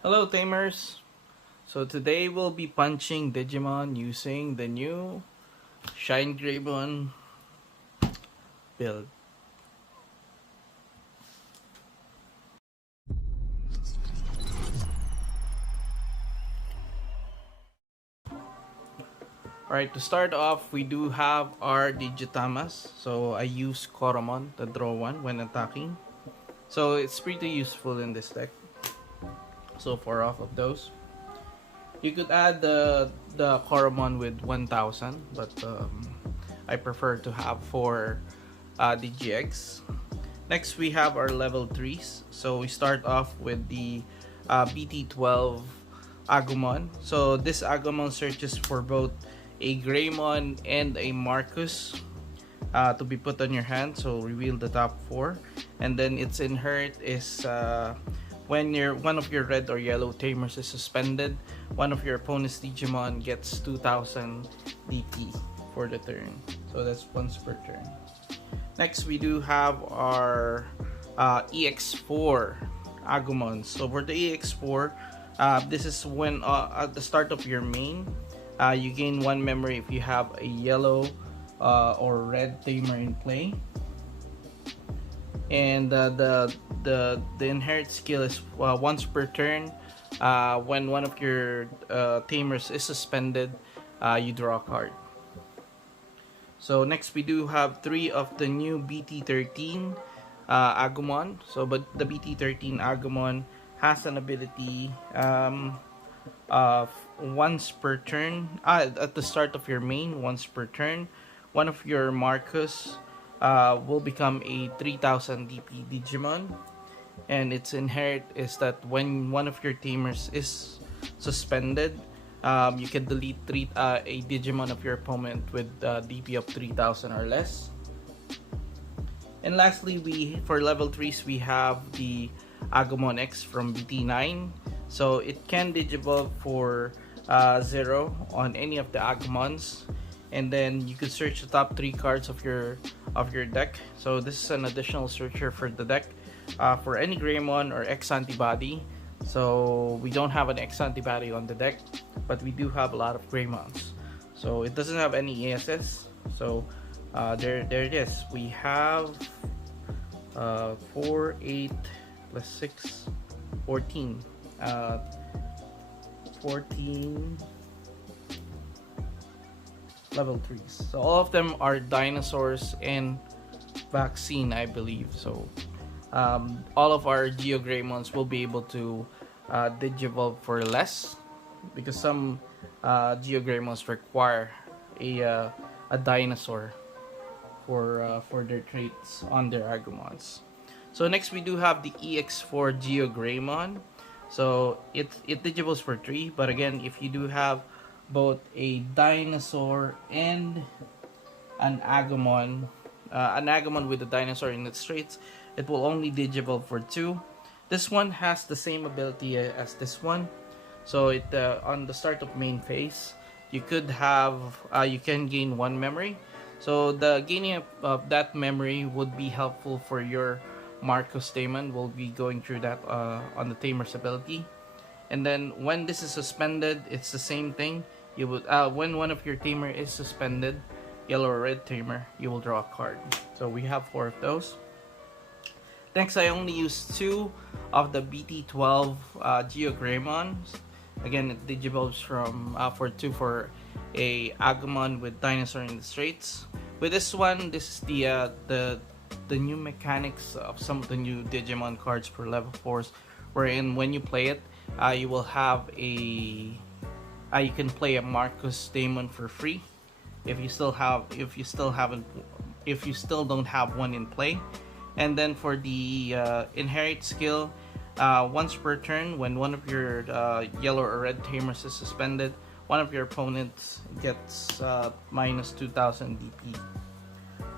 Hello Tamers! So today we'll be punching Digimon using the new Shinegreymon build. Alright, to start off, we do have our Digitamas. So I use Koromon to draw one when attacking. So it's pretty useful in this deck. So 4 off of those. You could add the Koromon with 1000, but I prefer to have 4 DGX. Next we have our level 3s. So we start off with the BT12 Agumon. So this Agumon searches for both a Greymon and a Marcus to be put on your hand. So reveal the top 4, and then its inherit is when one of your red or yellow tamers is suspended, one of your opponent's Digimon gets 2000 DP for the turn. So that's once per turn. Next, we do have our EX4 Agumon. So for the EX4, this is when at the start of your main, you gain 1 memory if you have a yellow or red tamer in play. And the inherit skill is once per turn. When one of your tamers is suspended, you draw a card. So next we do have 3 of the new BT13 Agumon. So but the BT13 Agumon has an ability once per turn, at the start of your main, once per turn, one of your Marcus will become a 3000 DP Digimon, and its inherit is that when one of your tamers is suspended, you can delete a Digimon of your opponent with DP of 3000 or less. And lastly, for level 3s we have the Agumon X from BT9. So it can digivolve for 0 on any of the Agumons, and then you could search the top 3 cards of your deck. So this is an additional searcher for the deck for any Greymon or X antibody. So we don't have an X antibody on the deck, but we do have a lot of Greymons. So it doesn't have any ESS. So there it is. We have 4, 8 plus 6, 14. 14 level 3s. So all of them are dinosaurs and vaccine, I believe. So all of our Geogreymons will be able to digivolve for less, because some Geogreymons require a dinosaur for their traits on their Agumons. So next we do have the EX4 Geogreymon. So it digivolves for 3, but again, if you do have both a dinosaur and an Agumon with a dinosaur in its traits, it will only digivolve for 2. This one has the same ability as this one. So it on the start of main phase, you could have you can gain 1 memory. So the gaining of that memory would be helpful for your Marcus Taman. We'll be going through that on the tamer's ability. And then when this is suspended, it's the same thing. You would when one of your tamer is suspended, yellow or red tamer, you will draw a card. So we have 4 of those. Next, I only used 2 of the BT12 Geogreymons. Again, it digivolves from for 2 for a Agumon with dinosaur in the traits. With this one, this is the new mechanics of some of the new Digimon cards for level 4s, wherein when you play it, you will have you can play a Marcus Daemon for free if you still don't have one in play. And then for the inherit skill, once per turn, when one of your yellow or red tamers is suspended, one of your opponents gets minus 2000 DP.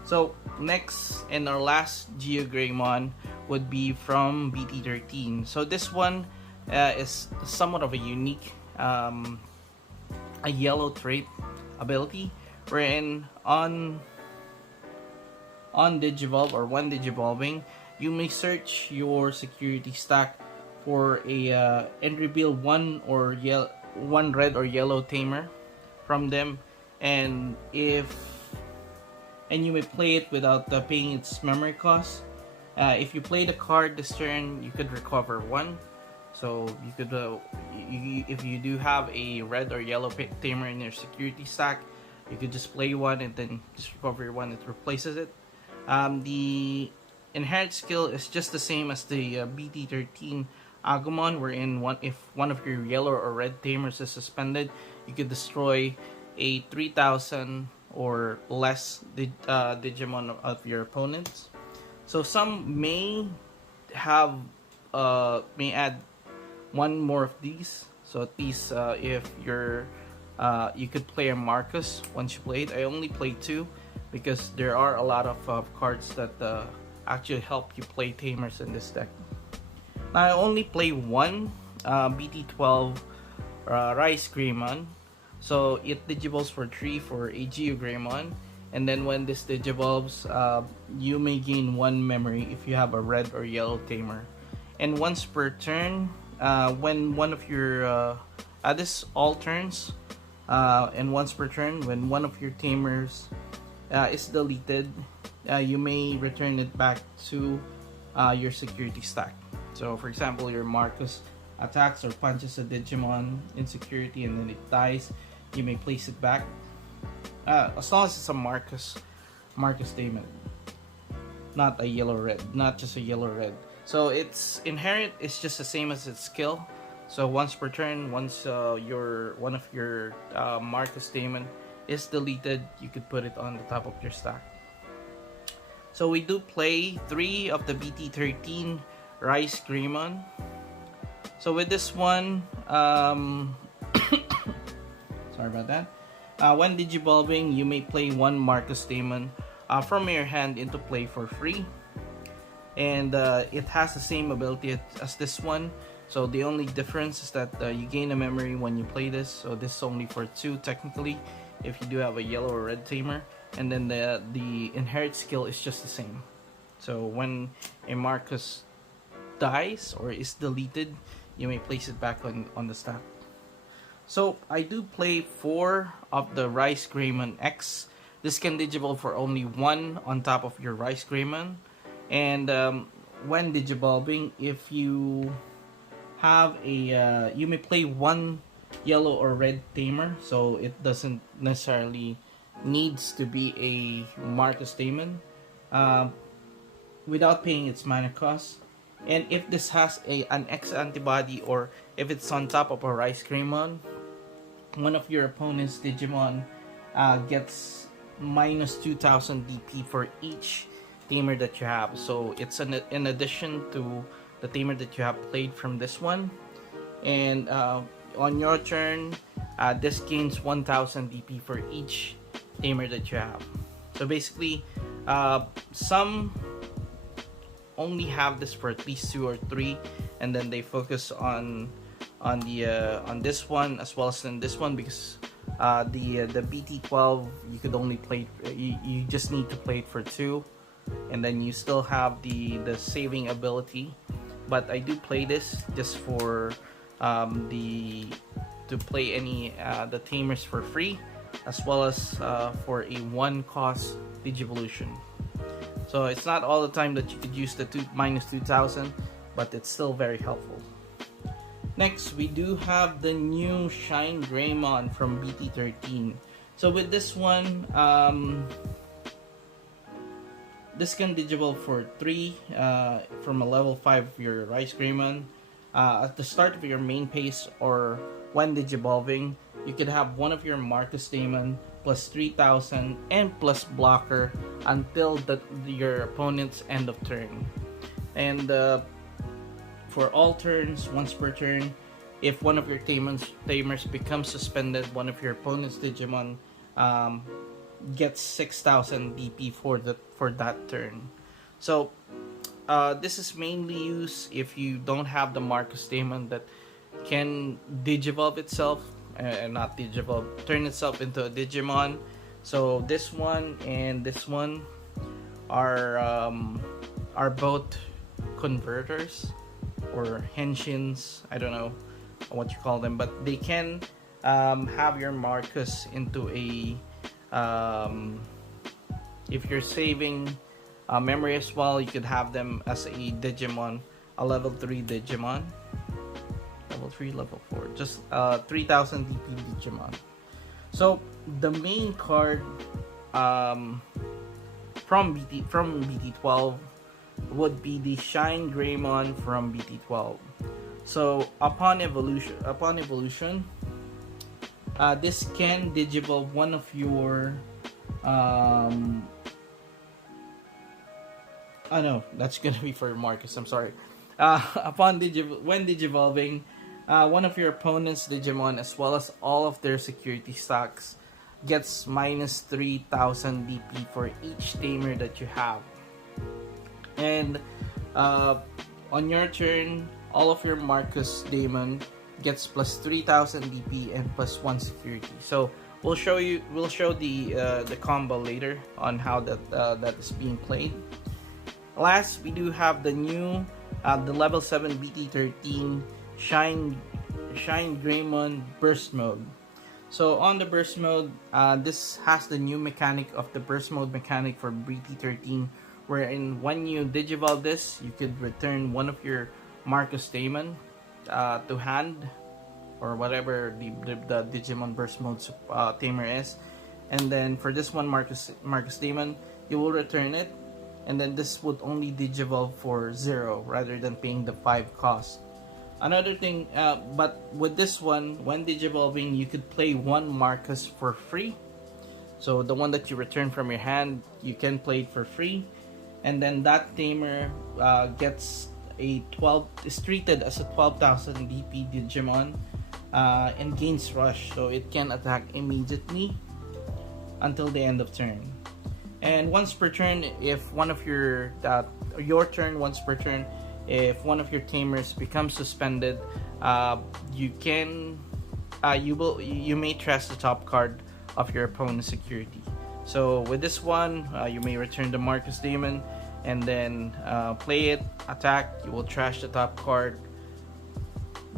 So next and our last Geogreymon would be from BT13. So this one is somewhat of a unique a yellow trait ability, wherein on Digivolve or when Digivolving, you may search your security stack for a and reveal one red or yellow tamer from them, and you may play it without paying its memory cost. If you play the card this turn, you could recover one. So you could, if you do have a red or yellow tamer in your security stack, you could just play one and then just recover one. It replaces it. The inherent skill is just the same as the BT13 Agumon, wherein if one of your yellow or red tamers is suspended, you could destroy a 3,000 or less Digimon of your opponents. So some may add one more of these. So at least if you could play a Marcus once you play it. I only play two because there are a lot of cards that actually help you play tamers in this deck. Now I only play one BT12 Shinegreymon. So it digivolves for 3 for a Geogreymon, and then when this digivolves, you may gain 1 memory if you have a red or yellow tamer. And once per turn, when one of your this all turns, and once per turn, when one of your tamers is deleted, you may return it back to your security stack. So for example, your Marcus attacks or punches a Digimon in security and then it dies, you may place it back. As long as it's a Marcus Damon, not a yellow red, not just a yellow red. So its inherent is just the same as its skill. So once per turn, once one of your Marcus Damon is deleted, you could put it on the top of your stack. So we do play 3 of the BT13 Shinegreymon. So with this one, sorry about that. When digivolving, you may play 1 Marcus Damon from your hand into play for free. And it has the same ability as this one. So the only difference is that you gain a memory when you play this. So this is only for 2 technically, if you do have a yellow or red tamer. And then the inherit skill is just the same. So when a Marcus dies or is deleted, you may place it back on the stack. So I do play 4 of the Shinegreymon X. This can digivolve for only 1 on top of your Shinegreymon. And when digivolving, if you have you may play 1 yellow or red tamer. So it doesn't necessarily needs to be a Marcus Damon without paying its mana cost. And if this has an X antibody, or if it's on top of a Shinegreymon, one of your opponent's Digimon gets minus 2,000 DP for each tamer that you have. So it's in addition to the tamer that you have played from this one. And on your turn, this gains 1,000 DP for each tamer that you have. So basically, some only have this for at least 2 or 3, and then they focus on this one as well as in this one, because the BT12 you could only play, you just need to play it for 2, and then you still have the saving ability. But I do play this just for to play any the tamers for free, as well as for a 1 cost Digivolution. So it's not all the time that you could use the minus 2,000, but it's still very helpful. Next, we do have the new Shinegreymon from BT13. So with this one, this can digivolve for 3 from a level 5 of your Shinegreymon. At the start of your main phase or when digivolving, you could have one of your Marcus Damon plus 3,000 and plus blocker until your opponent's end of turn. And for all turns, once per turn, if one of your tamers becomes suspended, one of your opponent's Digimon gets 6,000 DP for that turn. So this is mainly used if you don't have the Marcus Damon that can digivolve itself, not digivolve, turn itself into a Digimon. So this one and this one are both converters. or henshins. I don't know what you call them, but they can have your Marcus into a if you're saving memory as well, you could have them as a Digimon, a level 3 Digimon, level 3, level 4, just 3000 DP Digimon. So the main card from BT12 would be the Shinegreymon from BT12. So upon evolution, this can digivolve one of your oh no, that's gonna be for Marcus, I'm sorry. When digivolving one of your opponent's Digimon as well as all of their security stacks gets minus 3000 DP for each tamer that you have. And on your turn, all of your Marcus Daemon gets plus 3000 DP and plus 1 security. So we'll show the combo later on how that is being played. Last, we do have the new the level 7 BT13 Shinegreymon burst mode. So on the burst mode, this has the new mechanic of the burst mode mechanic for BT13, wherein when you digivolve this, you could return one of your Marcus Daemon to hand, or whatever the Digimon burst mode tamer is, and then for this one Marcus Daemon, you will return it, and then this would only digivolve for 0 rather than paying the 5 cost. Another thing, but with this one, when digivolving, you could play one Marcus for free. So the one that you return from your hand, you can play it for free, and then that tamer is treated as a 12,000 DP Digimon and gains rush, so it can attack immediately until the end of turn. And once per turn, if one of your turn once per turn, if one of your tamers becomes suspended, you may trash the top card of your opponent's security. So with this one, you may return the Marcus Daemon and then play it, attack. You will trash the top card.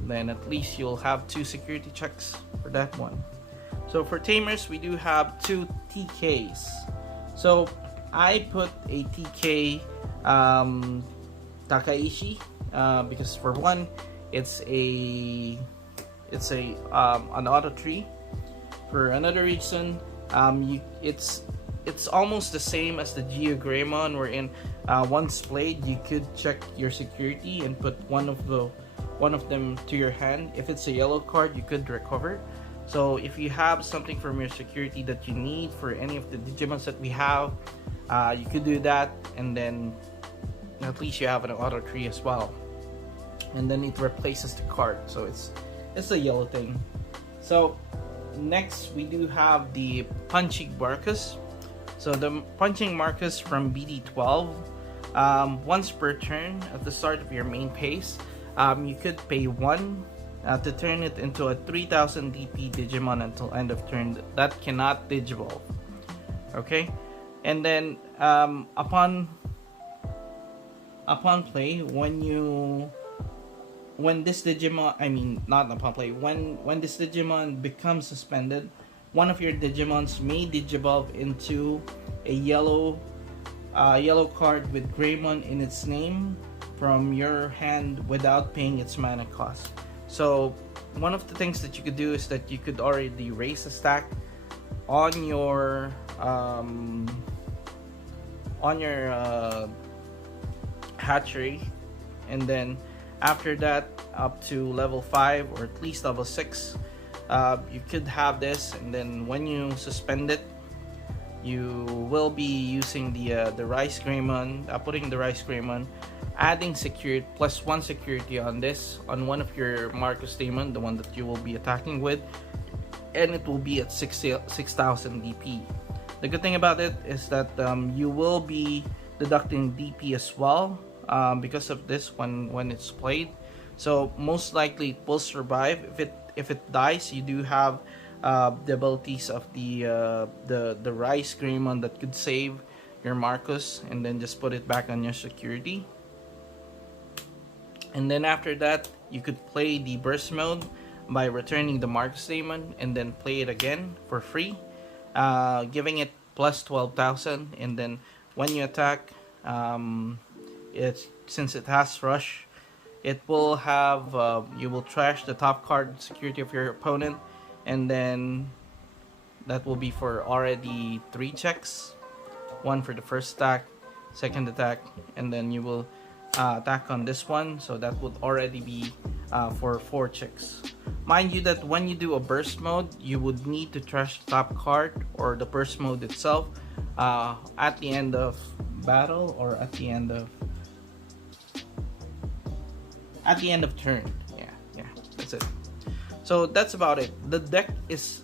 Then at least you'll have 2 security checks for that one. So for tamers, we do have 2 TKs. So I put a TK Takaishi because for one, it's an auto tree. For another reason, it's almost the same as the DIGIMON, wherein once played, you could check your security and put one of them to your hand. If it's a yellow card, you could recover. So if you have something from your security that you need for any of the Digimons that we have, you could do that, and then at least you have an auto tree as well. And then it replaces the card, so it's a yellow thing. So next, we do have the punching Marcus. So the punching Marcus from BT12, once per turn at the start of your main phase, you could pay 1 to turn it into a 3000 DP Digimon until end of turn that cannot digivolve. Okay, and then upon play, when this Digimon becomes suspended, one of your Digimons may digivolve into a yellow card with Greymon in its name from your hand without paying its mana cost. So one of the things that you could do is that you could already raise a stack on your hatchery, and then after that up to level 5 or at least level 6, you could have this, and then when you suspend it, you will be using the Rice Greymon, putting the Rice Greymon, adding security plus 1 security on one of your Marcus Daemon, the one that you will be attacking with, and it will be at 6,000 DP. The good thing about it is that you will be deducting DP as well because of this when it's played. So most likely it will survive. If it dies, you do have the abilities of the Rice Greymon that could save your Marcus and then just put it back on your security. And then after that, you could play the burst mode by returning the Marcus Demon and then play it again for free, giving it plus 12,000. And then when you attack, since it has rush, it will have you will trash the top card security of your opponent, and then that will be for already 3 checks, one for the first attack, second attack, and then you will attack on this one, so that would already be for 4 checks. Mind you that when you do a burst mode, you would need to trash the top card or the burst mode itself at the end of battle, or at the end of turn. Yeah, that's it. So that's about it. The deck is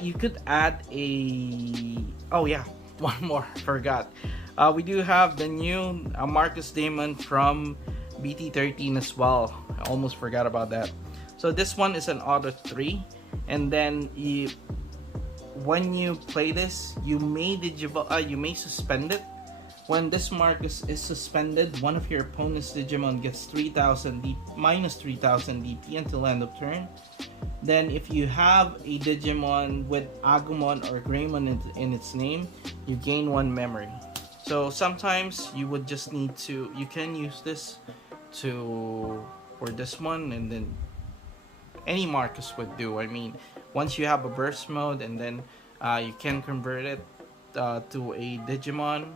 you could add a, oh yeah, one more, forgot. We do have the new Marcus Demon from BT13 as well. I almost forgot about that. So this one is an auto 3, and then when you play this, you may suspend it. When this Marcus is suspended, one of your opponent's Digimon gets 3,000 minus 3,000 DP until end of turn. Then if you have a Digimon with Agumon or Greymon in its name, you gain 1 memory. So sometimes you would just need to, you can use this for this one, and then any Marcus would do. I mean, once you have a burst mode, and then you can convert it to a Digimon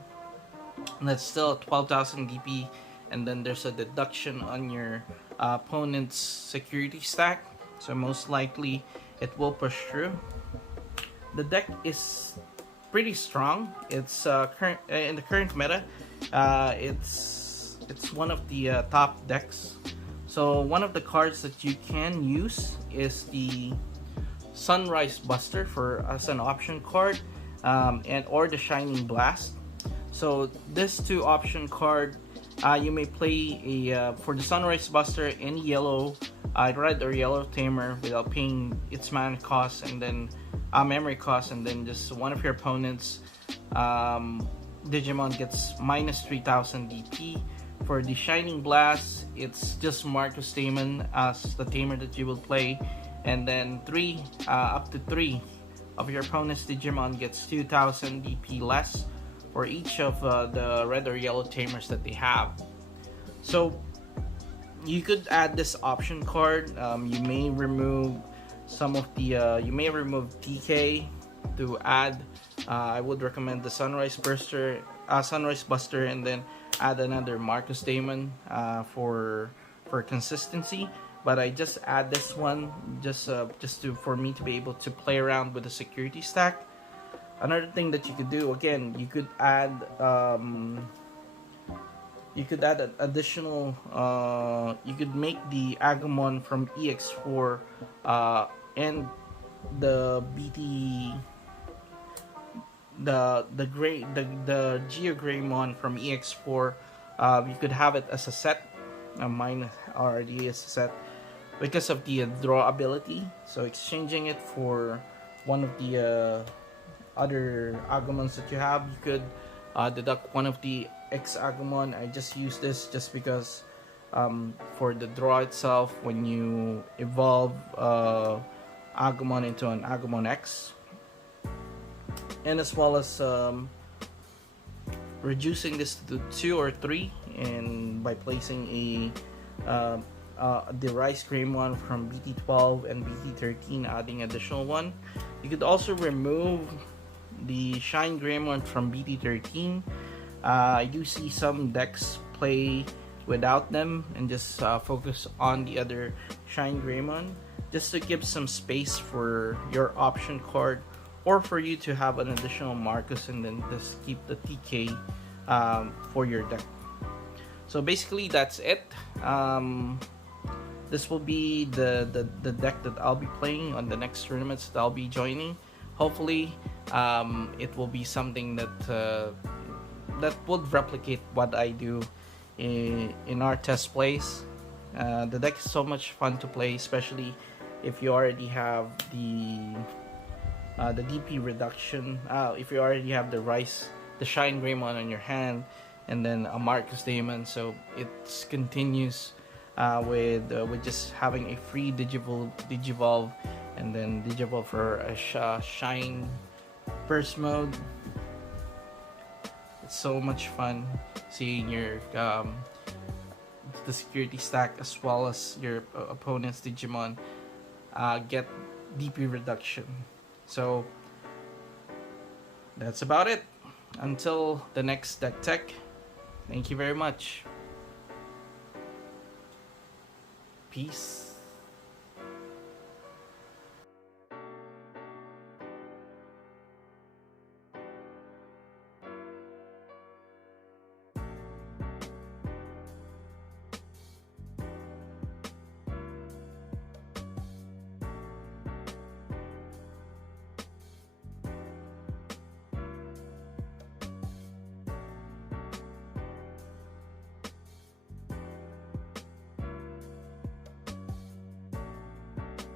that's still 12,000 DP, and then there's a deduction on your opponent's security stack, so most likely it will push through. The deck is pretty strong. It's in the current meta. It's one of the top decks. So one of the cards that you can use is the Sunrise Buster as an option card, or the Shining Blast. So this 2 option card, you may play for the Sunrise Buster any yellow, red or yellow tamer without paying its mana cost, and then memory cost, and then just one of your opponent's Digimon gets minus 3,000 DP. For the Shining Blast, it's just Marcus Demon as the tamer that you will play, and then up to 3 of your opponent's Digimon gets 2,000 DP less for each of the red or yellow tamers that they have. So you could add this option card. You may remove some of the you may remove TK to add. I would recommend the Sunrise Buster, and then add another Marcus Demon for consistency. But I just add this one just for me to be able to play around with the security stack. Another thing that you could do, again, you could add an additional. You could make the Agumon from EX4 and the BT. The Shinegreymon from EX4, you could have it as a set. Mine already is a set because of the draw ability. So exchanging it for one of the other Agumons that you have, you could deduct one of the X Agumon. I just use this just because for the draw itself, when you evolve Agumon into an Agumon X, and as well as reducing this to 2 or 3, and by placing the Rice Greymon from BT12 and BT13, adding additional one. You could also remove the Shinegreymon from BT13. I do see some decks play without them and just focus on the other Shinegreymon, just to give some space for your option card, or for you to have an additional Marcus and then just keep the TK for your deck. So basically that's it. This will be the deck that I'll be playing on the next tournaments that I'll be joining. Hopefully it will be something that would replicate what I do in our test plays. The deck is so much fun to play, especially if you already have the DP reduction. If you already have the Shinegreymon on your hand, and then a Marcus Damon. So it continues with just having a free Digivolve, and then Digivolve for a Shine burst mode. It's so much fun seeing your the security stack as well as your opponent's Digimon get DP reduction. So that's about it. Until the next deck tech, thank you very much. Peace.